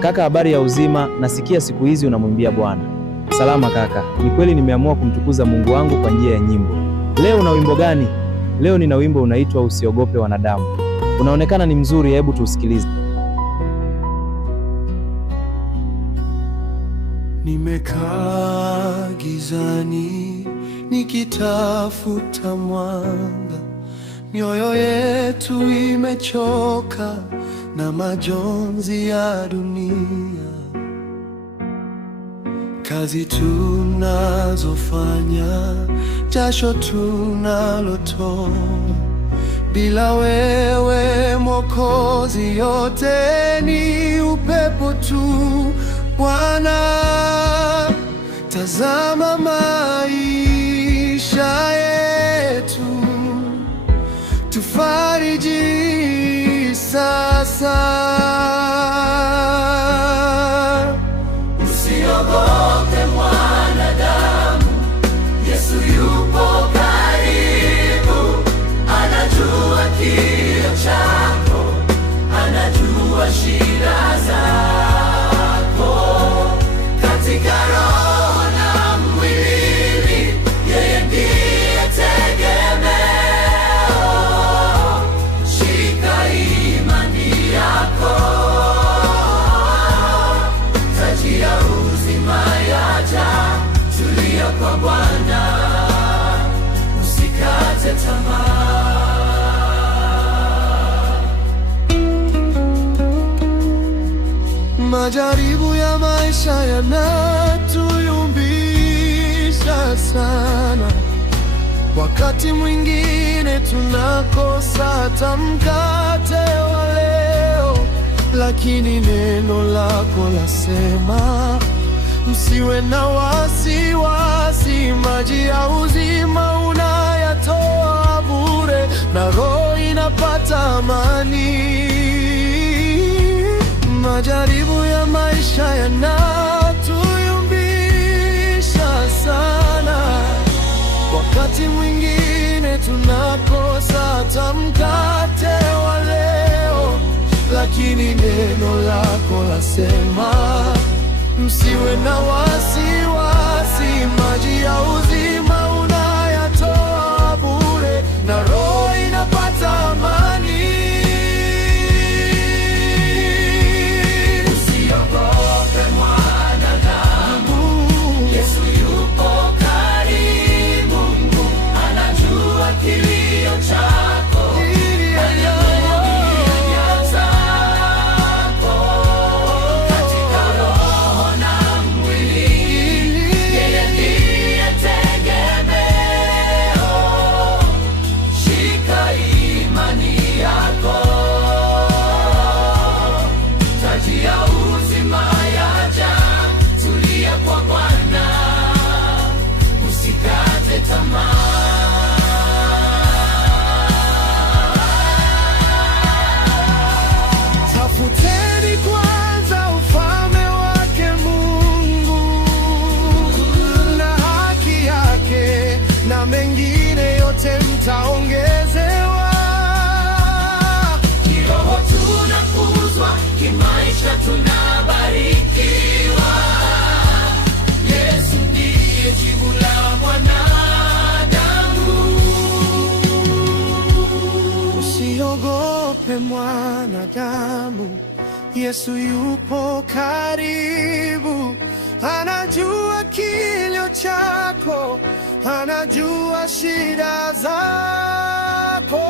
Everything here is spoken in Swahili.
Kaka, habari ya uzima? Nasikia siku hizi unamwimbia Bwana. Salama kaka, ni kweli nimeamua kumtukuza Mungu wangu kwa njia ya nyimbo. Leo una wimbo gani? Leo nina wimbo unaitwa Usiogope Wanadamu. Unaonekana ni mzuri, hebu tuusikilize. Nimekaa gizani nikitafuta mwanga, mioyo yetu imechoka na majonzi ya dunia. Kazi tunazofanya, jasho tunalotoa, bila wewe Mwokozi yote ni upepo tu. Bwana, tazama maisha yetu, tufariji sasa. Usiogope mwanadamu, Yesu yupo karibu. Anajua kilio chako, anajua shida zako. Katika roho na mwili, yeye ndiye tegemeo. Shika imani yako, taji ya uzima yaja. Tulia kwa Bwana, usikate tamaa. Majaribu ya maisha yanatuyumbisha sana. Wakati mwingine tunakosa hata mkate wa leo, lakini neno lako lasema, msiwe na wasiwasi. Maji ya uzima unayatoa bure, na roho inapata amani. Majaribu ya maisha yanatuyumbisha sana. Wakati mwingine tunakosa hata mkate wa leo, lakini neno lako lasema, msiwe na wasiwasi. Maji ya uzima unayatoa bure, na roho inapata amani. Tafuteni kwanza ufalme wake Mungu na haki yake, na mengine yote mtaongezewa. Kiroho tunakuzwa, kimaisha tunabarikiwa. Yesu ndiye jibu la mwanadamu. Usiogope mwanadamu, Yesu yupo karibu. Anajua kilio chako, anajua shida zako.